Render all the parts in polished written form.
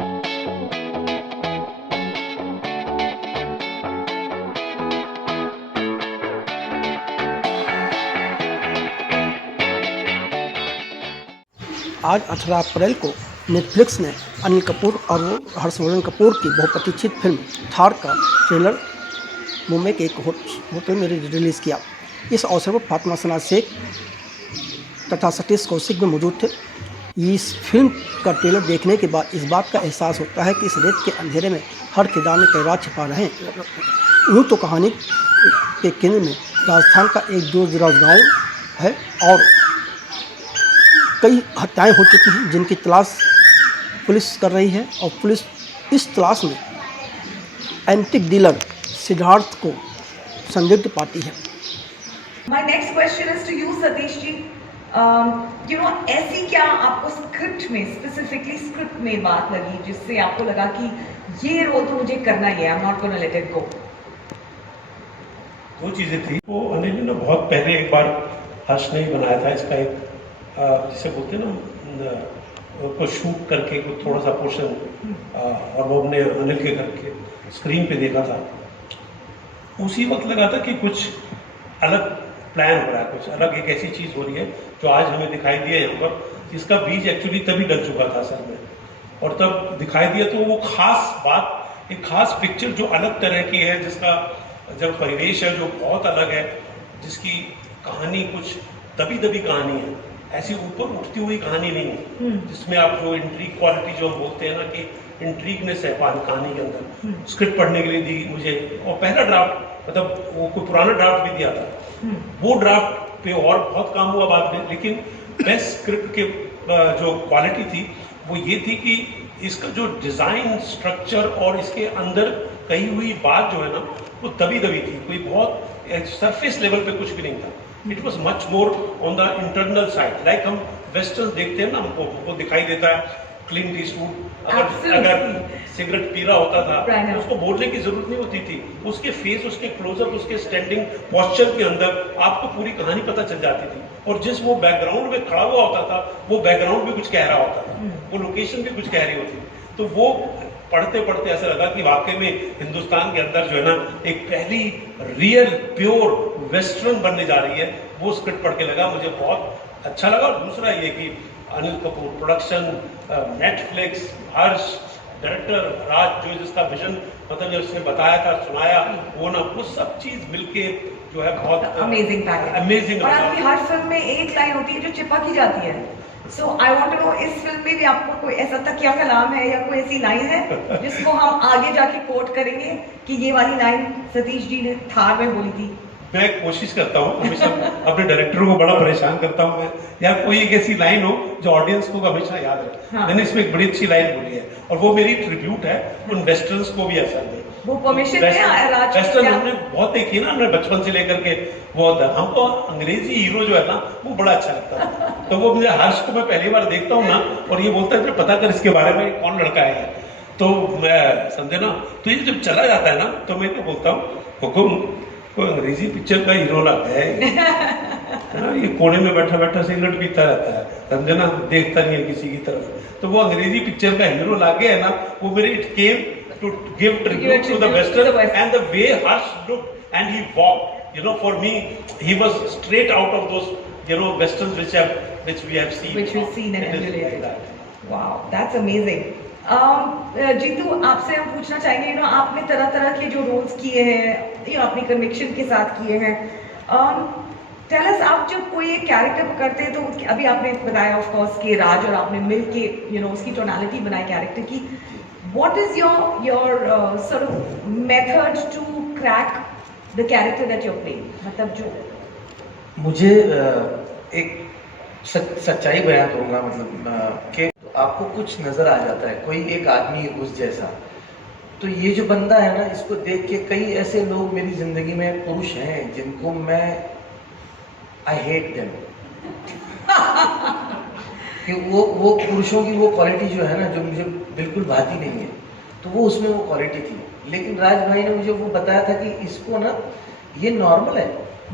आज 18 अप्रैल को नेटफ्लिक्स ने अनिल कपूर और हर्षवर्धन कपूर की बहुप्रतीक्षित फिल्म थार का ट्रेलर मुंबई के एक होटल में रिलीज़ किया। इस अवसर पर फातिमा सना शेख तथा सतीश कौशिक भी मौजूद थे। इस फिल्म का ट्रेलर देखने के बाद इस बात का एहसास होता है कि इस रेत के अंधेरे में हर किरदार में कई राज छिपा रहे हैं। यूँ तो कहानी के केंद्र में राजस्थान का एक दूर दराज गाँव है और कई हत्याएं हो चुकी हैं जिनकी तलाश पुलिस कर रही है और पुलिस इस तलाश में एंटिक डीलर सिद्धार्थ को संदिग्ध पाती है। My next question is to you, Satish ji. ऐसी क्या आपको स्क्रिप्ट में स्पेसिफिकली स्क्रिप्ट में बात लगी जिससे आपको लगा कि ये रोल तो मुझे करना ही है, I'm not gonna let it go? दो चीज़ें थी। वो अनिल ने बहुत पहले एक बार हर्ष ने ही बनाया था इसका एक जिसे बोलते हैं ना को शूट करके कुछ थोड़ा सा पोर्शन और वो हमने अनिल के घर के स्क्रीन पे देखा था। उसी वक्त लगा था कि कुछ अलग प्लान हो रहा है, कुछ अलग एक ऐसी चीज़ हो रही है जो आज हमें दिखाई दिया यहाँ पर, जिसका बीज एक्चुअली तभी डल चुका था सर में और तब दिखाई दिया। तो वो खास बात, एक खास पिक्चर जो अलग तरह की है, जिसका जब परिवेश है जो बहुत अलग है, जिसकी कहानी कुछ दबी दबी कहानी है, ऐसी ऊपर उठती हुई कहानी नहीं है, जिसमें आप जो इंट्रीग क्वालिटी जो हम बोलते हैं ना कि इंट्रीगनेस है कहानी के अंदर। स्क्रिप्ट पढ़ने के लिए दी मुझे और पहला ड्राफ्ट, मतलब वो कोई पुराना ड्राफ्ट भी दिया था, वो ड्राफ्ट पे और बहुत काम हुआ बाद में, लेकिन बेस्ट स्क्रिप्ट के जो क्वालिटी थी वो ये थी कि इसका जो डिज़ाइन स्ट्रक्चर और इसके अंदर कही हुई बात जो है ना वो दबी दबी थी, कोई बहुत सरफेस लेवल पे कुछ भी नहीं था। It was much more on the internal side, like हम वेस्टर्न देखते हैं ना, हमको दिखाई देता है क्लिंट ईस्टवुड अगर सिगरेट पी रहा होता था तो उसको बोलने की जरूरत नहीं होती थी, उसके फेस, उसके क्लोजअप, उसके स्टैंडिंग पोस्चर के अंदर आपको पूरी कहानी पता चल जाती थी। और जिस वो बैकग्राउंड में खड़ा हुआ होता था वो बैकग्राउंड भी कुछ कह रहा होता था, वो लोकेशन भी कुछ कह रही होती। तो वो पढ़ते पढ़ते ऐसा लगा कि वाकई में हिंदुस्तान के अंदर जो है ना एक पहली रियल प्योर वेस्टर्न बनने जा रही है। वो स्क्रिप्ट पढ़ के लगा, मुझे बहुत अच्छा लगा। और दूसरा ये कि अनिल कपूर प्रोडक्शन, नेटफ्लिक्स, हर्ष डायरेक्टर, राज जो जिसका विजन मतलब जो उसने बताया था, सुनाया, वो ना वो सब चीज मिलके जो है बहुत अमेजिंग अमेजिंग। और आपकी हर फिल्म में एक लाइन होती है जो चिपक ही जाती है। सो आई वांट टू नो, इस फिल्म में भी आपको कोई ऐसा तकिया कलाम है या कोई ऐसी लाइन है जिसको हम आगे जाके कोट करेंगे कि ये वाली लाइन सतीश जी ने थार में बोली थी? मैं कोशिश करता हूँ हमेशा, अपने डायरेक्टर को बड़ा परेशान करता हूँ मैं, यार कोई एक ऐसी लाइन हो जो ऑडियंस को हमेशा याद रहे। हाँ। मैंने इसमें एक बड़ी अच्छी लाइन बोली है और वो मेरी ट्रिब्यूट है उन वेस्टर्न्स को भी असल में। वो परमिशन वेस्टर्न हमने बहुत देखी है ना, हमने बचपन से लेकर के बहुत, हमको अंग्रेजी हीरो जो है ना वो बड़ा अच्छा लगता है। तो वो मुझे हर्ष को मैं पहली बार देखता हूँ ना और ये बोलता है पता कर इसके बारे में कौन लड़का है, तो मैं समझे ना, तो ये जब चला जाता है ना तो मैं क्या बोलता हूँ, हुकुम कोई अंग्रेजी पिक्चर का हीरो लगता है ना, ये कोने में बैठा बैठा सिगरेट पीता रहता है, समझे ना, देखता नहीं है किसी की तरफ। तो वो अंग्रेजी पिक्चर का हीरो लागे है ना, वो मेरे it came to give tribute to the western and the way Harsh looked and he walked, you know, for me he was straight out of those, you know, westerns which we have seen and emulated. Wow, that's amazing. Jeetu, आपसे हम पूछना चाहेंगे, आपने तरह तरह के जो roles किए हैं, अपनी कन्विक्शन के साथ किए हैं। टेल अस, आप जब कोई एक कैरेक्टर करते हैं तो अभी आपने बताया ऑफ कोर्स कि राज और आपने मिल के उसकी टोनालिटी बनाई कैरेक्टर की। What is your sort of method to crack the character that you play? मतलब जो मुझे एक सच्चाई बयान करूँगा, मतलब कि आपको कुछ नज़र आ जाता है, कोई एक आदमी उस जैसा, तो ये जो बंदा है ना, इसको देख के कई ऐसे लोग मेरी ज़िंदगी में पुरुष हैं जिनको मैं आई हेट देम कि वो पुरुषों की वो क्वालिटी जो है ना जो मुझे बिल्कुल भाती नहीं है, तो वो उसमें वो क्वालिटी थी। लेकिन राज भाई ने मुझे वो बताया था कि इसको ना ये नॉर्मल है,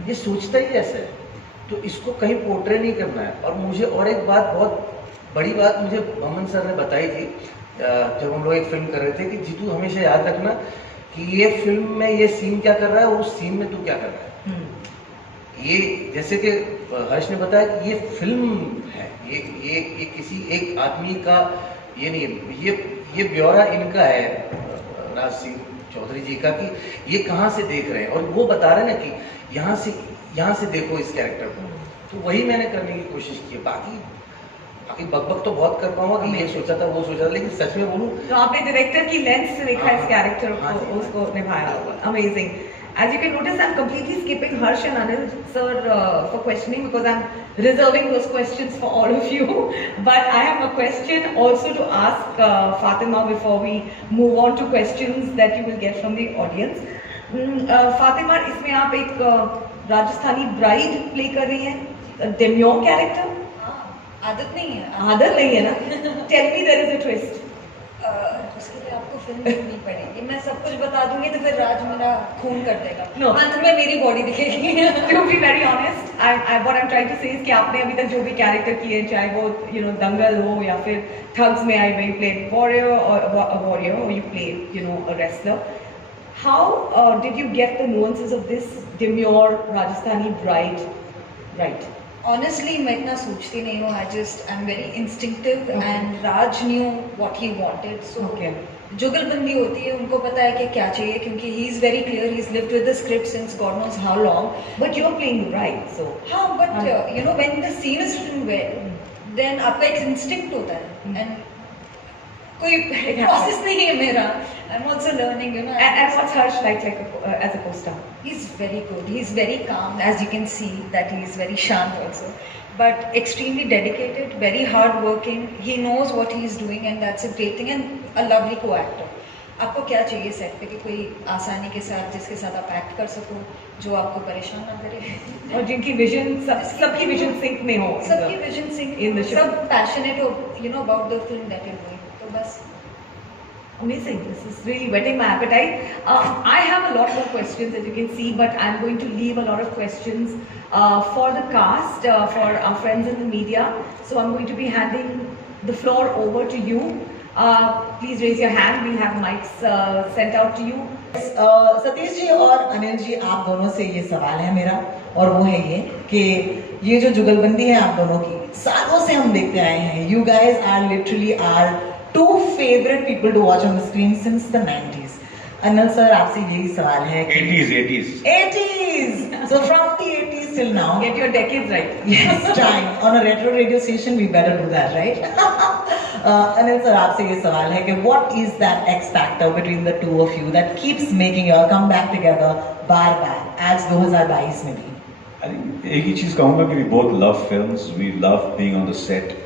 ये सोचता ही ऐसा है, तो इसको कहीं पोर्ट्रे नहीं करना है। और मुझे और एक बात, बहुत बड़ी बात मुझे मोहम्मद सर ने बताई थी जब हम लोग एक फिल्म कर रहे थे कि जीतू हमेशा याद रखना कि ये फिल्म में ये सीन क्या कर रहा है और उस सीन में तू क्या कर रहा है। ये जैसे कि हर्ष ने बताया कि ये फिल्म है, ये किसी एक आदमी का ये नहीं है, ये ब्यौरा इनका है, राज सिंह चौधरी जी का, कि ये कहाँ से देख रहे हैं और वो बता रहे हैं ना कि यहाँ से देखो इस कैरेक्टर को। तो वही मैंने करने की कोशिश की है। बाकी बकबक तो बहुत कर पाऊंगा कि ये सोचा था वो सोचा था, लेकिन सच में बोलूं तो आपने डायरेक्टर की लेंस से देखा इस कैरेक्टर हाँ को, जी। उसको निभाया। Amazing. As you can notice, I'm completely skipping Harsh and Anil sir for questioning because I'm reserving those questions for all of you. But I have a question also to ask Fatima before we move on to questions that you will get from the audience. Fatima, इसमें आप एक Rajasthani bride play कर रही हैं, डेम्योर character. आदत नहीं है. आदत नहीं है ना? Tell me there is a twist. उसके लिए आपको फिल्म देखनी पड़ेगी. मैं सब कुछ बता दूंगी तो फिर राज मेरा खून कर देगा. No. अंत में मेरी बॉडी दिखेगी. To be very honest, what I'm trying to say is कि आपने अभी तक जो भी कैरेक्टर किए, चाहे वो दंगल हो या फिर थग्स में आई where you played warrior or you played a wrestler. How did you get the nuances of this demure Rajasthani bride right? Honestly, मैं इतना सोचती नहीं हूँ. I'm very instinctive and Raj knew what he wanted. So Okay. जुगलबंदी होती है, उनको पता है कि क्या चाहिए, क्योंकि he is very clear. He's lived with the script since God knows how long. But you're playing the bride, so. हाँ, but when the scene is written well, then आपका एक instinct होता है and कोई process नहीं है मेरा. I'm also learning, And what's Harsh like as a co-star? He's very good. He's very calm, as you can see that he's very shant also, but extremely dedicated, very hardworking. He knows what he's doing, and that's a great thing. And a lovely co-actor. आपको क्या चाहिए set पे कि कोई आसानी के साथ जिसके साथ आप एक्ट कर सको, जो आपको परेशान ना करे और जिनकी विजन सबकी विजन सिंक में हो, सबकी vision sync in the show. सब पैशनेट हो about the film that you're doing. तो बस Amazing. This is really whetting my appetite. I have a lot more questions, as you can see, but I'm going to leave a lot of questions for the cast, for our friends in the media. So I'm going to be handing the floor over to you. Please raise your hand. We'll have mics sent out to you. Satish ji और अनिल जी, आप दोनों से ये सवाल है मेरा, और वो है ये कि ये जो जुगलबंदी है आप दोनों की, सालों से हम देखते आए हैं. You guys are literally our two favorite people to watch on the screen since the 90s. Anil sir, आपसे यही सवाल है कि 80s. So from the 80s till now. Get your decades right. Yes, trying. On a retro radio station, we better do that, right? Anil sir, आपसे ये सवाल है कि what is that X factor between the two of you that keeps making you all come back together बार-बार आज 2022 में भी? I think एक ही चीज़ कहूँगा कि we both love films, we love being on the set,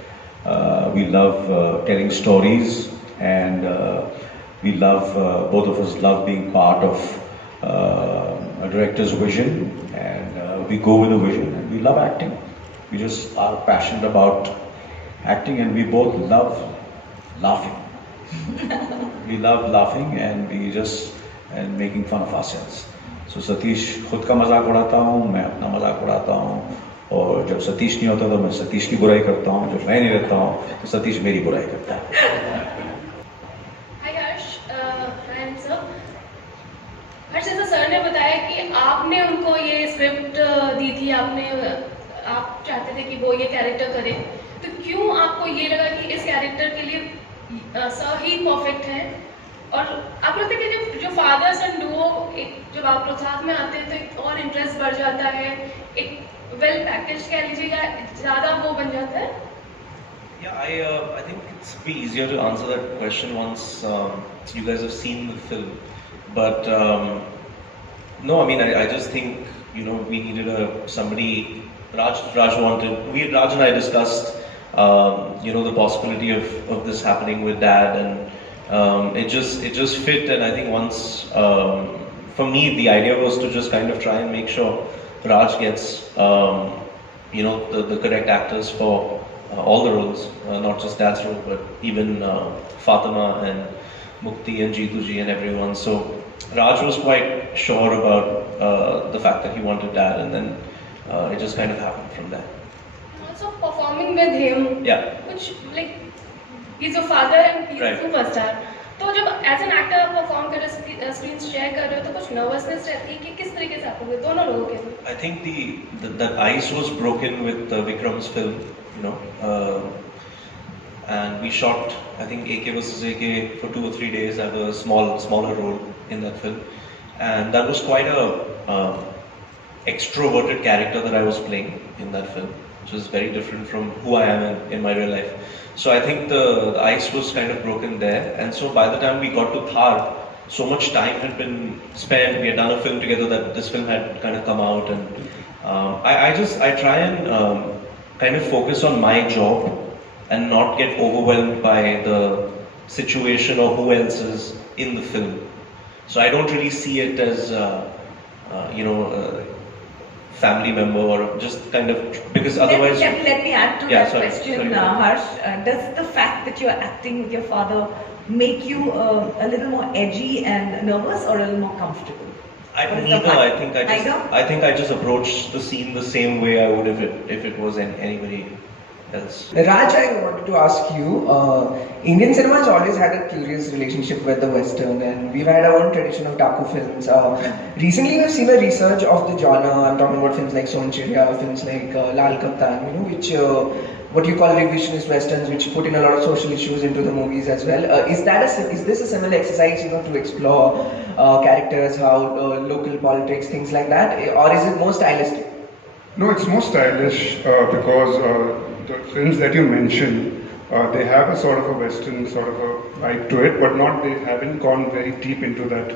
we love telling stories, and we love both of us love being part of a director's vision, and we go with the vision, and we love acting. We just are passionate about acting, and we both love laughing. We love laughing, and we just and making fun of ourselves. So Satish खुद का मजाक उड़ाता हूँ, मैं अपना मजाक उड़ाता हूँ, और जब सतीश नहीं होता तो मैं सतीश की बुराई करता हूँ, जब मैं नहीं रहता हूँ तो सतीश मेरी बुराई करता है. हाय हर्ष, एंड सर हर्ष, जैसा सर ने बताया कि आपने उनको ये स्क्रिप्ट दी थी, आप चाहते थे कि वो ये कैरेक्टर करें, तो क्यों आपको ये लगा कि इस कैरेक्टर के लिए सर ही परफेक्ट है? और आप लगता है कि जो फादर सन डुओ, जब आप लोग साथ में आते हैं तो एक और इंटरेस्ट बढ़ जाता है, एक वेल पैकेज कह लीजिएगा, ज़्यादा वो बन जाता है? Yeah, I think it's be easier to answer that question once you guys have seen the film. But no, I mean, I just think we needed somebody. Raj wanted. Raj and I discussed the possibility of this happening with Dad, and it just fit. And I think once for me the idea was to just kind of try and make sure Raj gets the correct actors for all the roles, not just Dad's role, but even Fatima and Mukti and Jeetu ji and everyone. So Raj was quite sure about the fact that he wanted Dad, and then it just kind of happened from there. Also performing with him, Yeah. which like he is your father and he is Right. Superstar. तो जब as an actor आप perform कर रहे हो, screen share कर रहे हो, तो कुछ नर्वसनेस रहती है कि किस तरीके से आप लोग दोनों लोगों के लिए? I think the ice was broken with Vikram's film, you know, and we shot, I think, AK versus AK for 2 or 3 days. I have a smaller role in that film, and that was quite a extroverted character that I was playing in that film, which was very different from who I am in my real life. So I think the ice was kind of broken there, and so by the time we got to Thar, so much time had been spent. We had done a film together. That this film had kind of come out, and I try and kind of focus on my job and not get overwhelmed by the situation or who else is in the film. So I don't really see it as family member or just kind of, because otherwise. Let me add to Yeah, that sorry, question, sorry. Harsh. Does the fact that you're acting with your father make you a little more edgy and nervous, or a little more comfortable? What is the Neither. fact? I think I just approach the scene the same way I would if it was anybody else. Raj, I wanted to ask you, Indian cinema has always had a curious relationship with the Western, and we've had our own tradition of Daku films. Recently, we've seen a resurge of the genre. I'm talking about films like Son Chiriya, films like Lal Kaptan, which what you call revisionist westerns, which put in a lot of social issues into the movies as well. Is this a similar exercise, to explore characters, how local politics, things like that, or is it more stylistic? No, it's more stylish because the films that you mentioned, they have a sort of a Western sort of a vibe to it, but they haven't gone very deep into that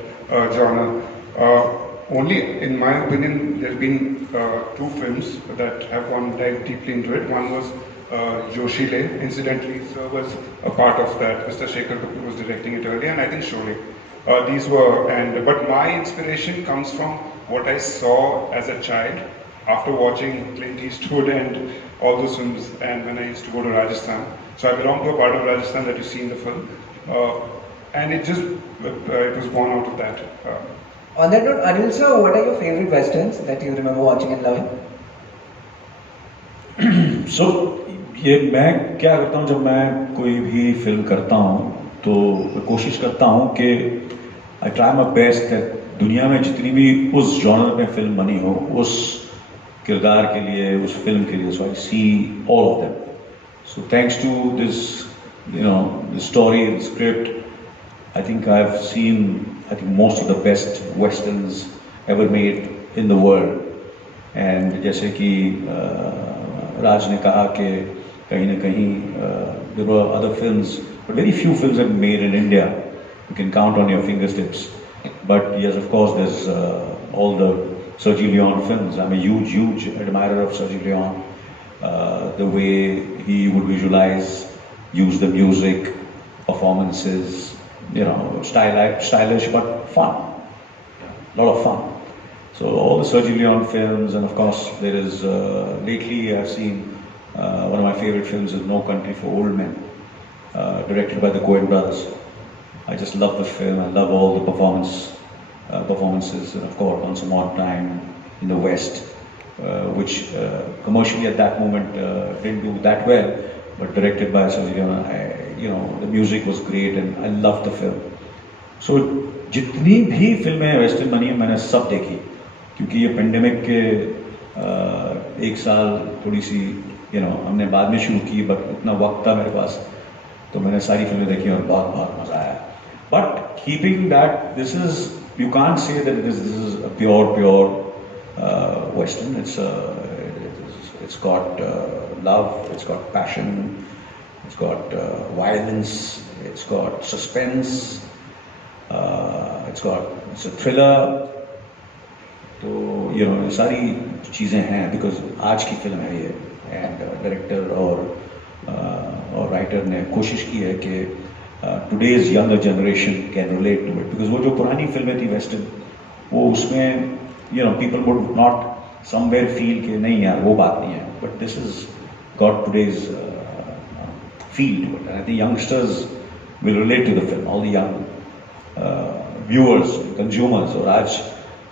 genre. Only, in my opinion, there's been 2 films that have gone dived deeply into it. One was Joshile. Incidentally, sir was a part of that. Mr. Shekhar Kapoor was directing it earlier, and I think Sholay. But my inspiration comes from what I saw as a child after watching Clint Eastwood and all those films, and when I used to go to Rajasthan. So I belong to a part of Rajasthan that you see in the film, and it was born out of that. On that note, Anil sir, what are your favorite westerns that you remember watching and loving? So, ये मैं क्या करता हूँ, जब मैं कोई भी film करता हूँ तो मैं कोशिश करता हूँ कि I try my best that दुनिया में जितनी भी उस जॉनर में फिल्म बनी हो, उस किरदार के लिए, उस फिल्म के लिए, so I see all of them. So thanks to this the story and script, I think I've seen most of the best westerns ever made in the world. And जैसे कि राज ने कहा कि कहीं ना कहीं there were other films, but very few films have been made in India. You can count on your fingertips. But yes, of course, there's all the Sergio Leone films. I'm a huge admirer of Sergio Leone. The way he would visualize, use the music, performances, stylish but fun. A lot of fun. So all the Sergio Leone films, and of course there is, lately I've seen one of my favorite films is No Country for Old Men, directed by the Coen brothers. I just love the film. I love all the performances, and of course Once Upon a Time in the West, which commercially at that moment didn't do that well, but directed by Sergio Leone, the music was great, and I loved the film. So जितनी भी फिल्में western बनी है मैंने सब देखी, क्योंकि ये पेंडेमिक के 1 साल थोड़ी सी हमने बाद में शुरू की, बट उतना वक्त था मेरे पास, तो मैंने सारी फिल्में देखी और बहुत मज़ा आया. But keeping that, this is, you can't say that this is a pure western. It's got love, it's got passion, it's got violence, it's got suspense, it's a thriller. तो ये सारी चीज़ें हैं, बिकॉज आज की फिल्म है ये, and director और राइटर ने कोशिश की है कि today's younger generation can relate to it, because वो जो पुरानी फिल्में थी वेस्टर्न, वो उसमें people would not somewhere feel कि नहीं यार वो बात नहीं है, but this is got today's feel to it, and I think youngsters will relate to the film, all the young viewers, consumers. और आज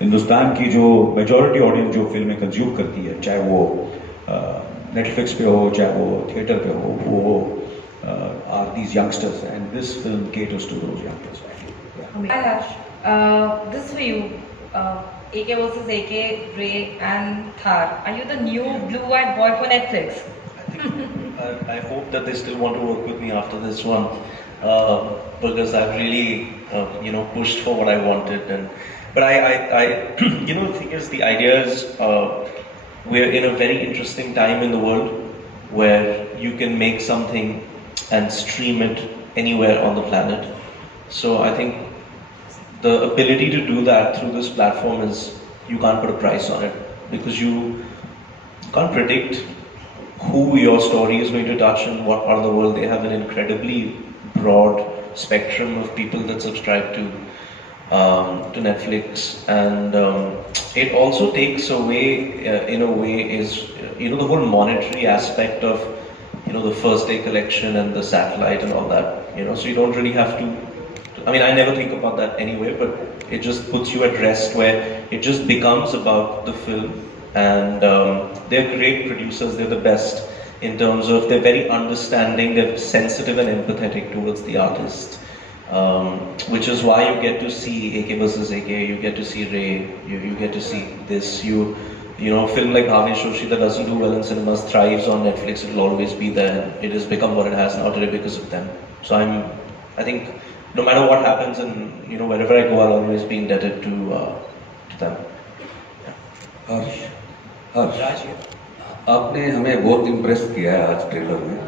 हिंदुस्तान की जो मेजॉरिटी ऑडियंस जो फिल्में कंज्यूम करती है, चाहे वो नेटफ्लिक्स पे हो, चाहे वो थिएटर पे हो, वो are these youngsters, and this film caters to those youngsters. Hi Harsh, this is for you. AK versus AK, Ray and Thar. Are you the new blue-eyed boy for Netflix? I hope that they still want to work with me after this one, because I've really, pushed for what I wanted. But I the thing is, the idea is, we're in a very interesting time in the world where you can make something and stream it anywhere on the planet. So I think the ability to do that through this platform is, you can't put a price on it, because you can't predict who your story is going to touch and what part of the world. They have an incredibly broad spectrum of people that subscribe to Netflix, and it also takes away, in a way, is the whole monetary aspect of the first day collection and the satellite and all that. So you don't really have to. I mean, I never think about that anyway, but it just puts you at rest, where it just becomes about the film. And they're great producers, they're the best in terms of, they're very understanding, they're sensitive and empathetic towards the artist, which is why you get to see AK versus AK, you get to see Ray, you get to see this, a film like Bhavesh Joshi that doesn't do well in cinemas thrives on Netflix. It'll always be there. It has become what it has now today because of them. So I think no matter what happens, and wherever I go, I'll always be indebted to them. हर्ष, आपने हमें बहुत impress किया है आज trailer में,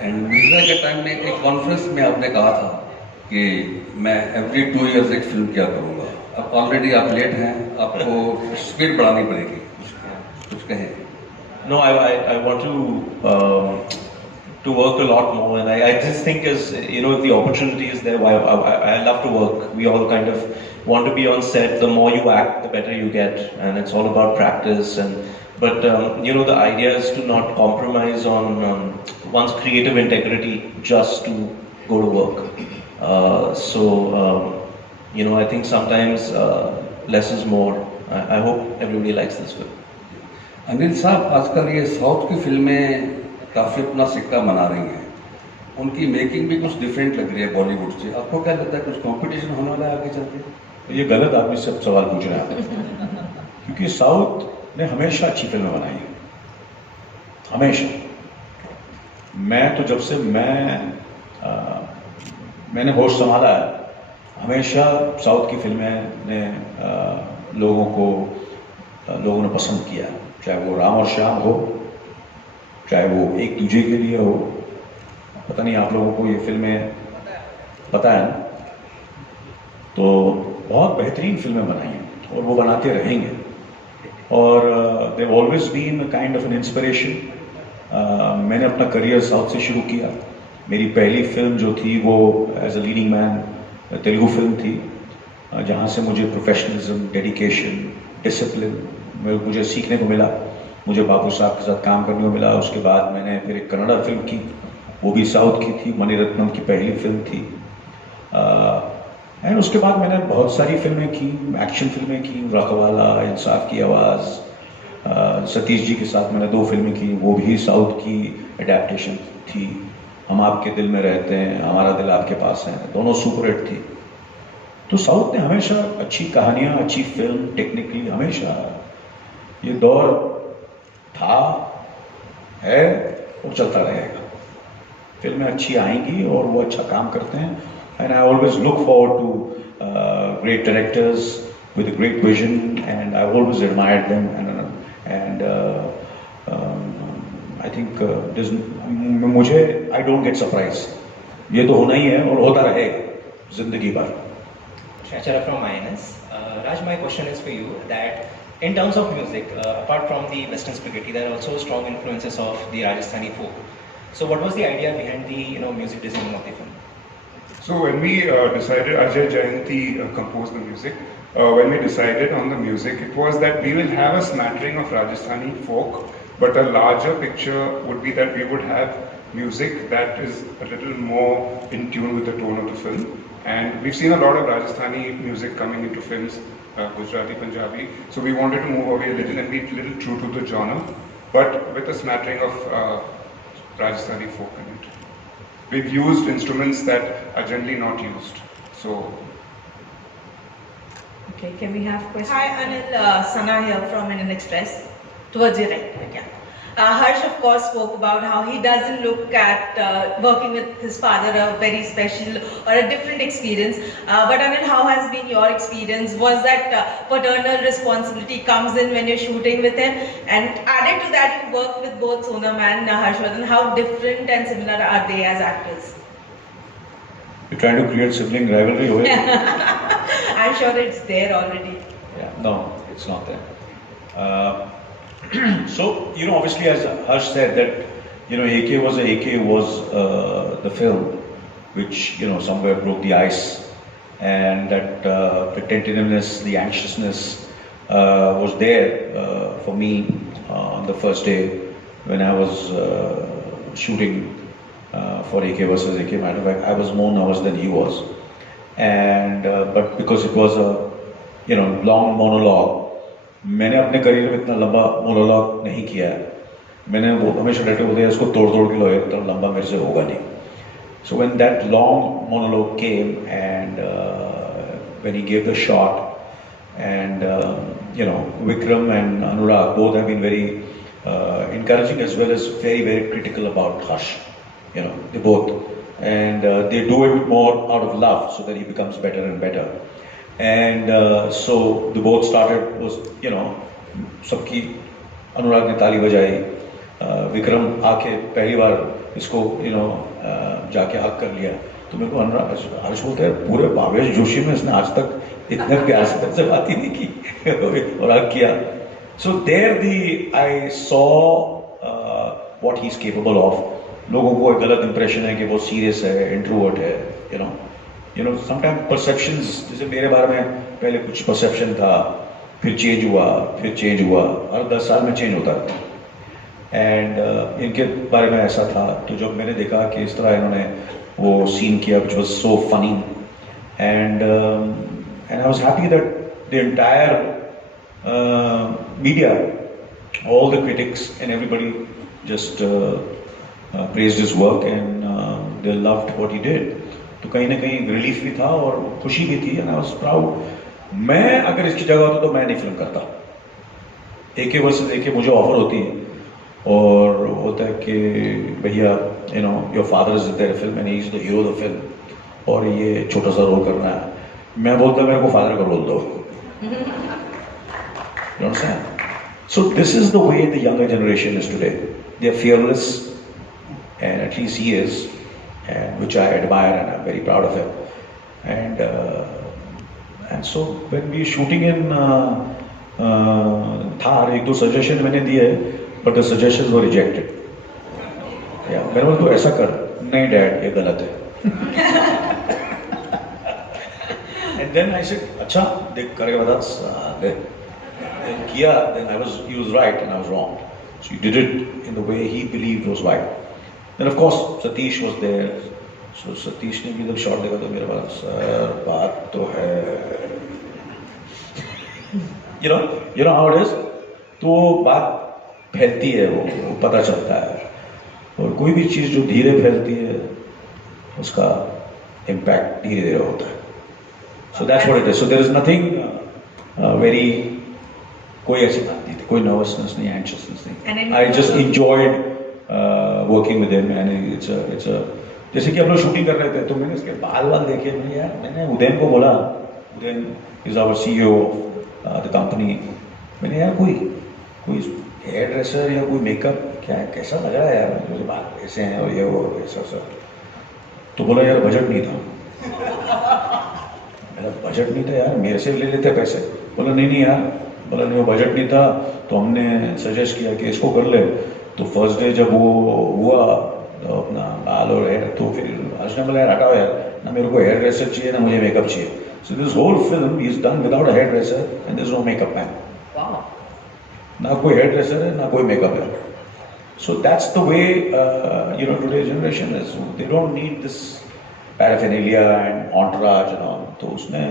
and Mirza के time में एक कॉन्फ्रेंस में आपने कहा था कि मैं एवरी 2 years एक फिल्म किया करूँगा. अब ऑलरेडी आप लेट हैं, आपको स्पीड बढ़ानी पड़ेगी. कुछ कहें? No, I want to work a lot more, and I just think, as if the opportunity is there, I love to work. We all kind of want to be on set. The more you act, the better you get, and it's all about practice. But the idea is to not compromise on one's creative integrity just to go to work. I think sometimes less is more. I hope everybody likes this film. Anil साहब, आजकल ये south की फिल्में काफ़ी अपना सिक्का बना रही हैं. उनकी मेकिंग भी कुछ डिफरेंट लग रही है बॉलीवुड से. आपको क्या लगता है, कुछ कंपटीशन होने वाला है आगे चलते? ये गलत आदमी से सवाल पूछ रहे हैं, क्योंकि साउथ ने हमेशा अच्छी फिल्में बनाई हैं, हमेशा. मैं तो जब से मैंने होश संभाला है, हमेशा साउथ की फिल्में ने लोगों ने पसंद किया, चाहे वो राम और श्याम हो, चाहे वो एक दूजे के लिए हो. पता नहीं आप लोगों को ये फिल्में पता है ना? तो बहुत बेहतरीन फिल्में बनाई हैं और वो बनाते रहेंगे. और they've always been kind of an inspiration. मैंने अपना करियर साउथ से शुरू किया. मेरी पहली फिल्म जो थी वो as a leading man Telugu film थी, जहाँ से मुझे प्रोफेशनलिज्म, डेडिकेशन, डिसिप्लिन मुझे सीखने को मिला. मुझे बाबू साहब के साथ काम करने को मिला. उसके बाद मैंने फिर एक कन्नड़ा फिल्म की, वो भी साउथ की थी, मणिरत्नम की पहली फिल्म थी. एंड उसके बाद मैंने बहुत सारी फिल्में की, एक्शन फिल्में की, रखवाला, इंसाफ की आवाज़. सतीश जी के साथ मैंने 2 फिल्में की, वो भी साउथ की एडेप्टेशन थी. हम आपके दिल में रहते हैं, हमारा दिल आपके पास है, दोनों सुपर हिट थी. तो साउथ ने हमेशा अच्छी कहानियाँ, अच्छी फिल्म, टेक्निकली हमेशा ये दौर था, है और चलता रहेगा. फिल्में अच्छी आएंगी और वो अच्छा काम करते हैं. And I always look forward to great directors with a great vision, and I always admired them. And I think मुझे, आई डोंट गेट सरप्राइज. ये तो होना ही है और होता रहेगा जिंदगी भर. Shachara from INS. Raj, my question is for you that in terms of music, apart from the Western spaghetti, there are also strong influences of the Rajasthani folk. So what was the idea behind the music design of the film? So when we decided, Ajay Jayanti composed the music. When we decided on the music, it was that we will have a smattering of Rajasthani folk, but a larger picture would be that we would have music that is a little more in tune with the tone of the film. And we've seen a lot of Rajasthani music coming into films, Gujarati, Punjabi. So we wanted to move away a little and be a little true to the genre, but with a smattering of Rajasthani folk in it. we've used instruments that are generally not used. So. Okay, can we have questions? Hi, Anil. Sana here from Indian Express. Towards your right, yeah. Harsh, of course, spoke about how he doesn't look at working with his father a very special or a different experience. But Anil, how has been your experience? Was that paternal responsibility comes in when you're shooting with him? And added to that, you work with both Sonam and Harshvardhan. How different and similar are they as actors? You're trying to create sibling rivalry over here? I'm sure it's there already. Yeah, no, it's not there. So, obviously, as Harsh said, that, AK was the film which, somewhere broke the ice, and that the tentativeness, the anxiousness was there for me on the first day when I was shooting for AK versus AK. Matter of fact, I was more nervous than he was, and but because it was a long monologue. मैंने अपने career में इतना लंबा monologue नहीं किया है. मैंने वो हमेशा डायरेक्टर बोलते हैं इसको तोड़ के लो, इतना लंबा मेरे से होगा नहीं. So when that long monologue came and when he gave the shot, and Vikram and Anurag both have been very encouraging as well as very, very critical about Harsh. They both, and they do it more out of love so that he becomes better and better. And so they both started, was सबकी अनुराग ने ताली बजाई, विक्रम आके पहली बार इसको जाके हक कर लिया. तो मेरे को अनुराग हर्ष बोलते हैं पूरे भावेश जोशी में इसने आज तक इतने प्यार से बात ही नहीं की और हक किया. So there I saw what he's capable of. लोगों को एक गलत इंप्रेशन है कि वो सीरियस है, इंट्रोवर्ट है, sometimes perceptions, जैसे मेरे बारे में पहले कुछ perception था, फिर चेंज हुआ, हर 10 साल में चेंज होता है. एंड इनके बारे में ऐसा था. तो जब मैंने देखा कि इस तरह इन्होंने वो सीन किया which was so funny, and I was happy that the entire media, all the critics and everybody just praised his work, and they loved what he did. तो कहीं ना कहीं रिलीफ भी था और खुशी भी थी, and I was proud. मैं अगर इसकी जगह होता तो मैं नहीं फिल्म करता. AK वर्सेस AK मुझे ऑफर होती है और होता है कि भैया your father is there film and he is the hero of the film और ये छोटा सा रोल करना है. मैं बोलता मेरे को फादर का रोल दो. You understand? So this is the way the younger generation is today. They are fearless, and at least he is, and which I admire, and I'm very proud of him. And so when we shooting in Thar, एक दो suggestion मैंने दिए, but the suggestions were rejected. Yeah, मैंने बोला तो ऐसा कर, नहीं डैड ये गलत है. And then I said, अच्छा देख करके बता. Then किया, then he was right and I was wrong. So he did it in the way he believed was right. Then of course Satish was there. So Satish ने भी जब shot देखा तो मेरे पास बात तो है. You know how it is. तो बात फैलती है, वो पता चलता है, और कोई भी चीज़ जो धीरे फैलती है उसका इम्पैक्ट धीरे धीरे होता है. So that's what it is. So there is nothing very, कोई ऐसी बात नहीं थी, कोई nervousness नहीं, anxiousness नहीं. I just enjoyed working with him, and it's a जैसे कि हम लोग शूटिंग कर रहे थे तो मैंने इसके बाल देखे. मैंने उदयन को बोला, Udayan is our CEO of the company, मैंने यार कोई हेयर ड्रेसर या कोई मेकअप क्या है, कैसा लग रहा है यार, मुझे बाल ऐसे हैं और ये वो ऐसा सब. तो बोला यार बजट नहीं था. मेरा बजट नहीं था यार, मेरे से ले लेते पैसे. बोला नहीं यार, बोला नहीं वो बजट नहीं था, तो हमने सजेस्ट किया कि इसको कर ले. तो फर्स्ट डे जब वो हुआ तो अपना बाल और हेयर, तो फिर हर्ष ने बोला यार हटाओ यार, ना मेरे को हेयर ड्रेसर चाहिए ना मुझे मेकअप चाहिए. So this whole film is done without a hair dresser and there is no makeup man. ना कोई हेयर ड्रेसर है ना कोई मेकअप है. So that's the way today's generation is. They don't need this paraphernalia and entourage and all. तो उसने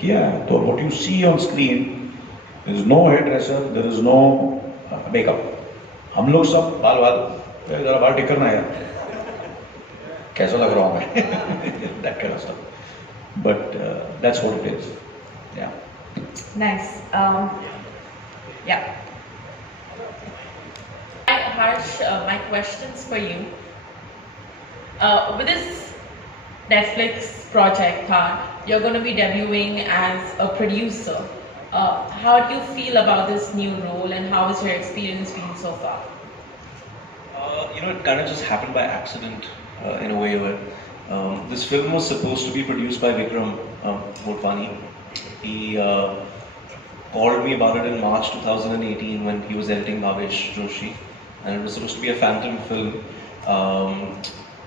किया. तो what you see on screen, there is no hairdresser, there is no makeup. हम लोग सब बाल जरा बाल ठीक करना है. कैसा लग रहा हूँ मैं that kind of stuff. But that's what it is. Yeah. Nice. Yeah. Hi, Harsh, my question's for you. With this Netflix project, you're going to be debuting as a producer. How do you feel about this new role, and how has your experience been so far? It kind of just happened by accident in a way where this film was supposed to be produced by Vikram Motwani. He called me about it in March 2018 when he was editing Bhavesh Joshi, and it was supposed to be a phantom film.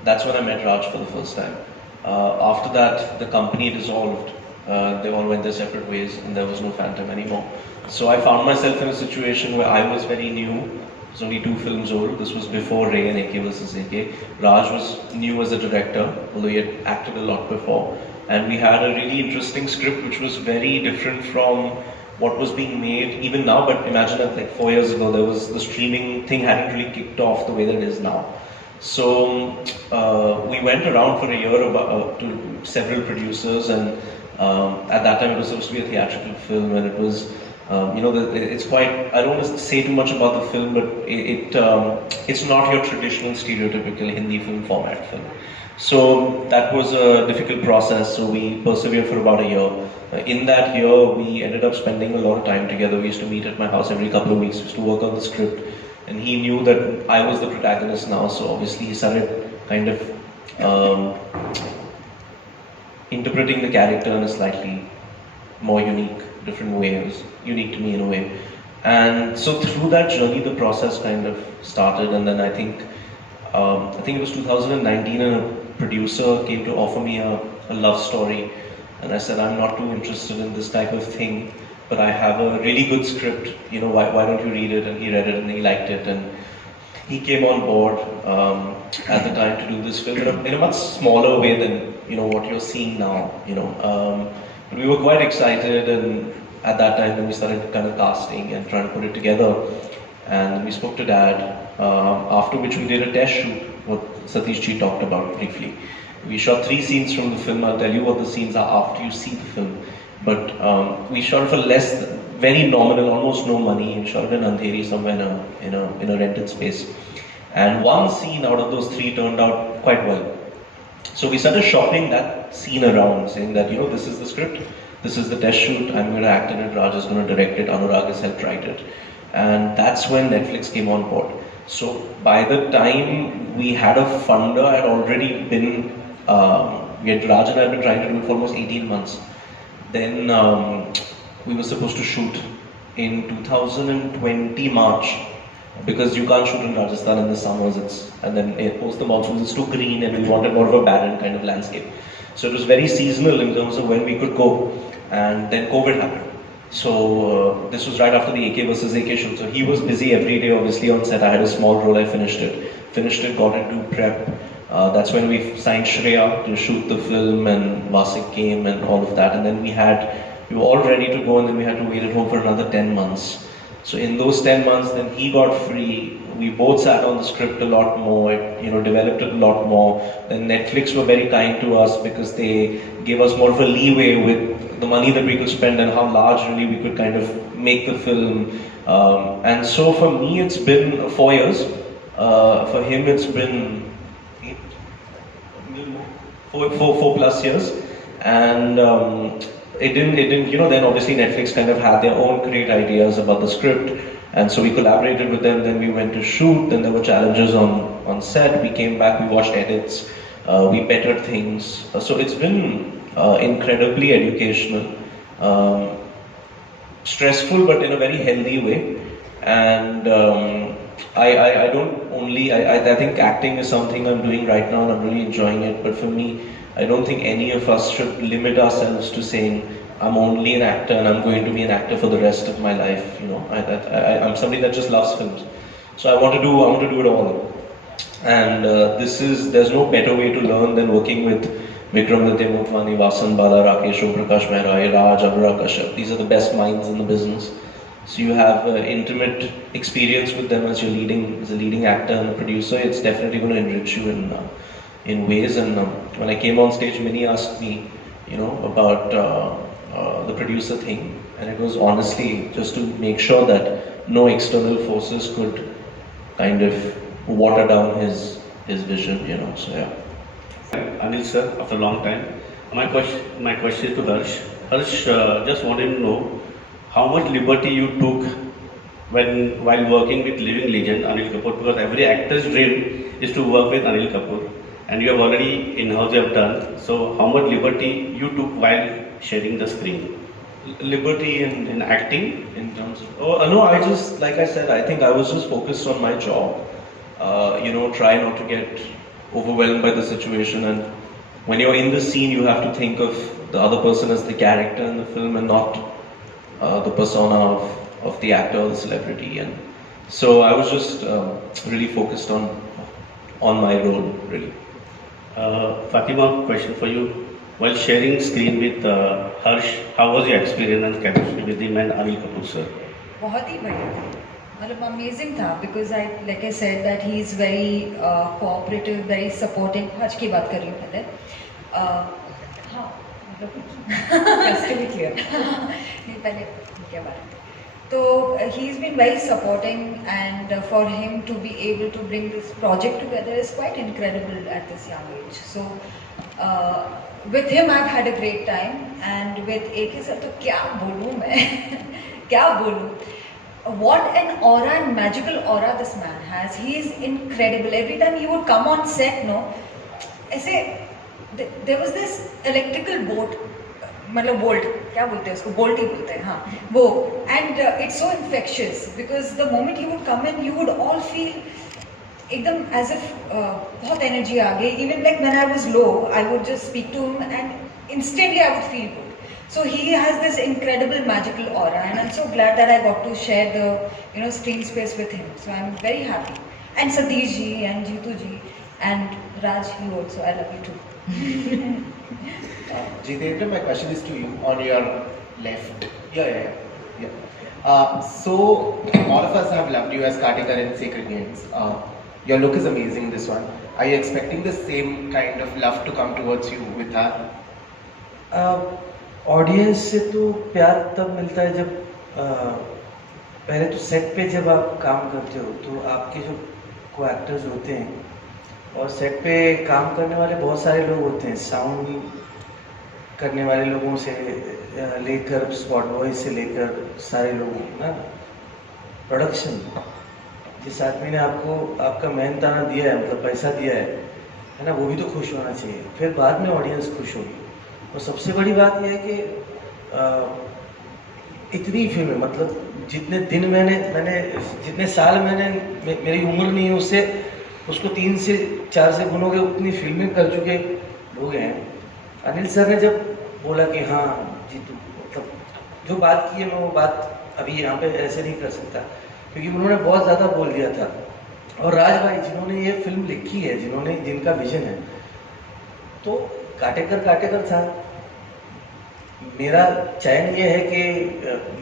That's when I met Raj for the first time. After that, the company dissolved. They all went their separate ways, and there was no Phantom anymore. So I found myself in a situation where I was very new. I was only 2 films old. This was before Ray and AK vs. AK. Raj was new as a director, although he had acted a lot before. And we had a really interesting script which was very different from what was being made even now. But imagine that like 4 years ago, the streaming thing hadn't really kicked off the way that it is now. So we went around for a year to several producers, and at that time it was supposed to be a theatrical film, and it was, it's quite, I don't want to say too much about the film, but it's not your traditional stereotypical Hindi film format film. So that was a difficult process, so we persevered for about a year. In that year, we ended up spending a lot of time together. We used to meet at my house every couple of weeks, we used to work on the script. And he knew that I was the protagonist now, so obviously he started kind of interpreting the character in a slightly more unique, different way. It was unique to me in a way. And so through that journey, the process kind of started, and then I think it was 2019, and a producer came to offer me a love story. And I said, I'm not too interested in this type of thing, but I have a really good script, why don't you read it? And he read it and he liked it, and he came on board at the time to do this film in a much smaller way than what you're seeing now. But we were quite excited, and at that time then we started kind of casting and trying to put it together, and we spoke to Dad, after which we did a test shoot, what Satish ji talked about briefly. We shot 3 scenes from the film. I'll tell you what the scenes are after you see the film. But we shot it for very nominal, almost no money. We shot it in Andheri, somewhere in a rented space. And one scene out of those 3 turned out quite well. So we started shopping that scene around, saying that, this is the script, this is the test shoot, I'm going to act in it, Raj is going to direct it, Anurag has helped write it. And that's when Netflix came on board. So by the time we had a funder, I had already been, Raj and I had been trying to do it for almost 18 months. Then we were supposed to shoot in 2020 March, because you can't shoot in Rajasthan in the summers, and then post the monsoons, it's too green, and we wanted more of a barren kind of landscape. So it was very seasonal in terms of when we could go, and then COVID happened. So this was right after the AK vs. AK shoot, so he was busy every day obviously on set. I had a small role, I finished it, got into prep. That's when we signed Shreya to shoot the film, and Vasik came and all of that, and then we were all ready to go, and then we had to wait at home for another 10 months. So in those 10 months, then he got free. We both sat on the script a lot more, developed it a lot more. Then Netflix were very kind to us because they gave us more of a leeway with the money that we could spend and how large really we could kind of make the film. And so for me, it's been 4 years. For him, it's been 4+ years. And it didn't, then obviously Netflix kind of had their own great ideas about the script, and so we collaborated with them. Then we went to shoot, then there were challenges on set, we came back, we watched edits, we bettered things. So it's been incredibly educational, stressful, but in a very healthy way. And I think acting is something I'm doing right now, and I'm really enjoying it. But for me, I don't think any of us should limit ourselves to saying, I'm only an actor and I'm going to be an actor for the rest of my life. I'm somebody that just loves films. So I want to do it all. And there's no better way to learn than working with Vikram Motwani, Vasan Bala, Rakesh, Om Prakash Mehra, Raj, Anurag Kashyap. These are the best minds in the business. So you have intimate experience with them as a leading actor and a producer. It's definitely going to enrich you in ways. And when I came on stage, many asked me, about the producer thing, and it was honestly just to make sure that no external forces could kind of water down his vision. So yeah. Anil sir, after a long time. My question is to Harsh. Harsh, just wanted to know how much liberty you took while working with living legend Anil Kapoor, because every actor's dream is to work with Anil Kapoor, and you have already in-house you have done. So how much liberty you took while sharing the screen? Liberty in acting in terms of no, I just, like I said, I think I was just focused on my job. Try not to get overwhelmed by the situation, and when you're in the scene you have to think of the other person as the character in the film and not the persona of the actor or the celebrity. And so I was just really focused on my role, really. Fatima, question for you. While sharing screen with Harsh, how was your experience and chemistry with him and Anil Kapoor sir? बहुत ही बढ़िया था, मतलब amazing था, because like I said that he is very cooperative, very supporting. आज की बात कर रही हूँ पहले, हाँ मतलब clear नहीं पहले क्या बात है. So he's been very supporting, and for him to be able to bring this project together is quite incredible at this young age. So with him I've had a great time, and with AK sir तो क्या बोलूँ मैं क्या बोलूँ. What an aura and magical aura this man has. He is incredible. Every time he would come on set, no, ऐसे there was this electrical boat, मतलब bolt क्या बोलते हैं उसको, बोल्ट ही बोलते हैं, हाँ वो. And it's so infectious because the moment he would come in you would all feel एकदम एज इफ बहुत एनर्जी आ गई. Even like when I was low I would just speak to him and instantly I would feel good. So he has this incredible magical aura, and I'm so glad that I got to share the screen space with him. So I'm very happy. And Satish ji and Jeetu ji and Raj, you also, I love you too. Jitendra, my question is to you on your left. Yeah. So all of us have loved you as Katekar in Sacred Games. Your look is amazing in this one. Are you expecting the same kind of love to come towards you with her? Audience से तो प्यार तब मिलता है जब पहले तो set पे जब आप काम करते हो तो आपके जो को एक्टर्स होते हैं और सेट पे काम करने वाले बहुत सारे लोग होते हैं, साउंड करने वाले लोगों से लेकर स्पॉट वॉइस से लेकर सारे लोग ना, प्रोडक्शन, जिस आदमी ने आपको आपका मेहनताना दिया है, मतलब पैसा दिया है ना, वो भी तो खुश होना चाहिए, फिर बाद में ऑडियंस खुश होगी. और सबसे बड़ी बात यह है कि इतनी फिल्में, मतलब जितने दिन मैंने जितने साल मेरी उम्र नहीं है उससे उसको 3 से 4 से गुनोगे उतनी फिल्में कर चुके लोग हैं. अनिल सर ने जब बोला कि हाँ जी, तो मतलब जो बात की है मैं वो बात अभी यहाँ पे ऐसे नहीं कर सकता क्योंकि उन्होंने बहुत ज़्यादा बोल दिया था. और राज भाई जिन्होंने ये फिल्म लिखी है, जिनका विजन है, तो काटेकर था. मेरा चयन ये है कि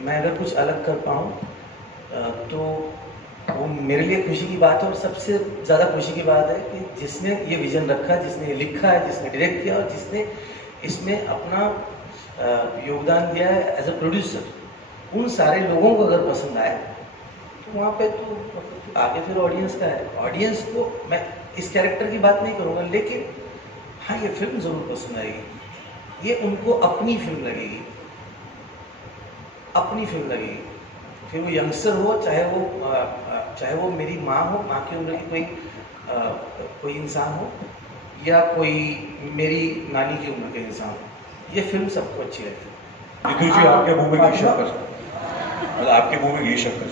मैं अगर कुछ अलग कर पाऊँ तो वो मेरे लिए खुशी की बात है. और सबसे ज़्यादा खुशी की बात है कि जिसने ये विज़न रखा, जिसने ये लिखा है, जिसने डायरेक्ट किया और जिसने इसमें अपना योगदान दिया है एज अ प्रोड्यूसर, उन सारे लोगों को अगर पसंद आए तो वहाँ पे तो आगे फिर ऑडियंस का है. ऑडियंस को मैं इस कैरेक्टर की बात नहीं करूँगा, लेकिन हाँ ये फिल्म ज़रूर पसंद आएगी. ये उनको अपनी फिल्म लगेगी, फिर वो यंगस्टर हो, चाहे वो मेरी माँ हो, माँ की उम्र की कोई इंसान हो, या कोई मेरी नानी की उम्र का इंसान हो, ये फिल्म सबको अच्छी लगेगी. निखिल जी, आपके मुंह में घी शक्कर, आपके मुंह में घी शक्कर.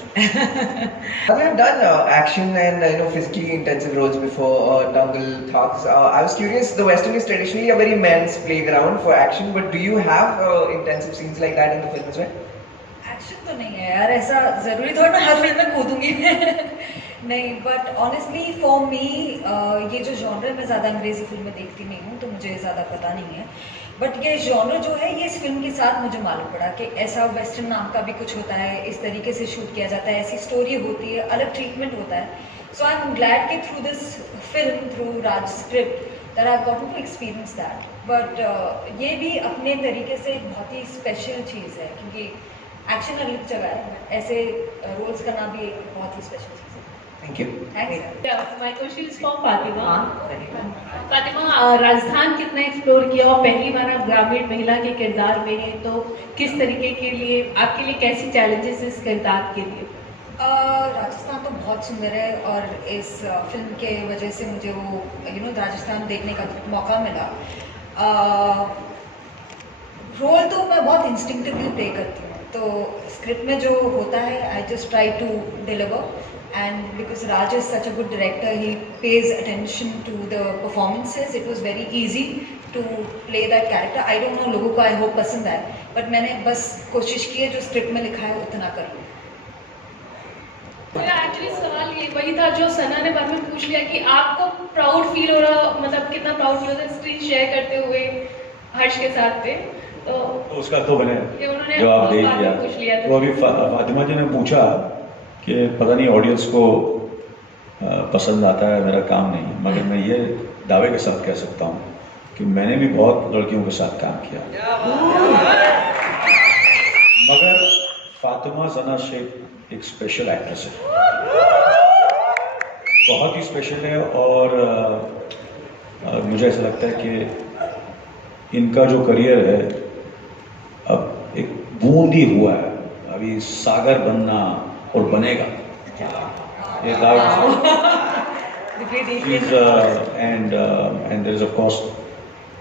We have done action and physically intensive roles before, Dangal, Thugs. I was curious, the Western is traditionally a very men's playground for action, but do you have intensive scenes like that in the film as well? Action तो नहीं है यार, ऐसा ज़रूरी थोड़ा ना हर film में कूदूंगी नहीं. बट ऑनेस्टली फॉर मी ये जो जॉनर मैं ज़्यादा अंग्रेज़ी फिल्में देखती नहीं हूँ तो मुझे ज़्यादा पता नहीं है. बट ये जॉनर जो है ये इस फिल्म के साथ मुझे मालूम पड़ा कि ऐसा वेस्टर्न नाम का भी कुछ होता है, इस तरीके से शूट किया जाता है, ऐसी स्टोरी होती है, अलग ट्रीटमेंट होता है. सो आई एम ग्लैड कि through this film, through Raj script, that I've gotten to experience that. But ये भी अपने तरीके से एक बहुत ही स्पेशल चीज़ है, क्योंकि एक्शन अलग जगह है, ऐसे रोल्स करना भी एक बहुत ही स्पेशल चीज़ है. Thank you. Thanks. Yeah, my question is for Fatima. Fatima, Rajasthan कितना एक्सप्लोर किया और पहली बार आप ग्रामीण महिला के किरदार में हैं, तो किस तरीके के लिए आपके लिए कैसी चैलेंजेस इस किरदार के लिए? राजस्थान तो बहुत सुंदर है और इस फिल्म के वजह से मुझे वो राजस्थान देखने का मौका मिला. रोल तो मैं बहुत इंस्टिंक्टिवली प्ले करती हूँ, तो स्क्रिप्ट में जो होता है I just try to deliver. And because Raj is such a good director, he pays attention to the performances. It was very easy to play that character. I don't know लोगों को I hope पसंद आए, but मैंने बस कोशिश की है जो स्क्रिप्ट में लिखा है उतना करूँ. मेरा एक्चुअली सवाल ये वही था जो सना ने बाद में पूछ लिया कि आपको प्राउड फील हो रहा, मतलब कितना प्राउड फील होता है स्क्रीन शेयर करते हुए हर्ष के साथ पे, तो उसका तो मैंने उन्होंने जवाब दे बाद में पूछ लिया दिया. था. तो अभी फातिमा जी ने पूछा कि पता नहीं ऑडियंस को पसंद आता है मेरा काम नहीं, मगर मैं ये दावे के साथ कह सकता हूँ कि मैंने भी बहुत लड़कियों के साथ काम किया, मगर फातिमा जना शेख एक स्पेशल एक्ट्रेस है, बहुत ही स्पेशल है. और मुझे ऐसा लगता है कि इनका जो करियर है अब एक बूंद ही हुआ है, अभी सागर बनना और बनेगा. And there is of course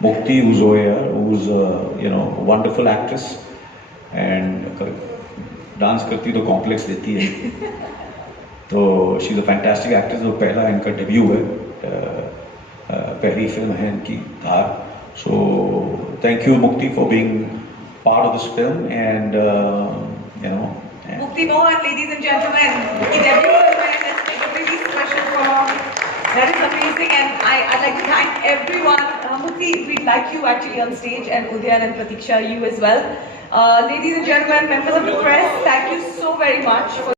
Mukti who's over here, who's a wonderful actress and dance करती तो कॉम्प्लेक्स देती है. तो she is a fantastic actress. वो पहला इनका डेब्यू है, पहली फिल्म है इनकी धार. सो थैंक यू मुक्ति for being part of this film and Mukti Mohan, ladies and gentlemen, the debut film, and let's make a really special for her. That is amazing, and I'd like to thank everyone. Mukti, we'd like you actually on stage, and Udyan and Pratiksha, you as well. Ladies and gentlemen, members of the press, thank you so very much for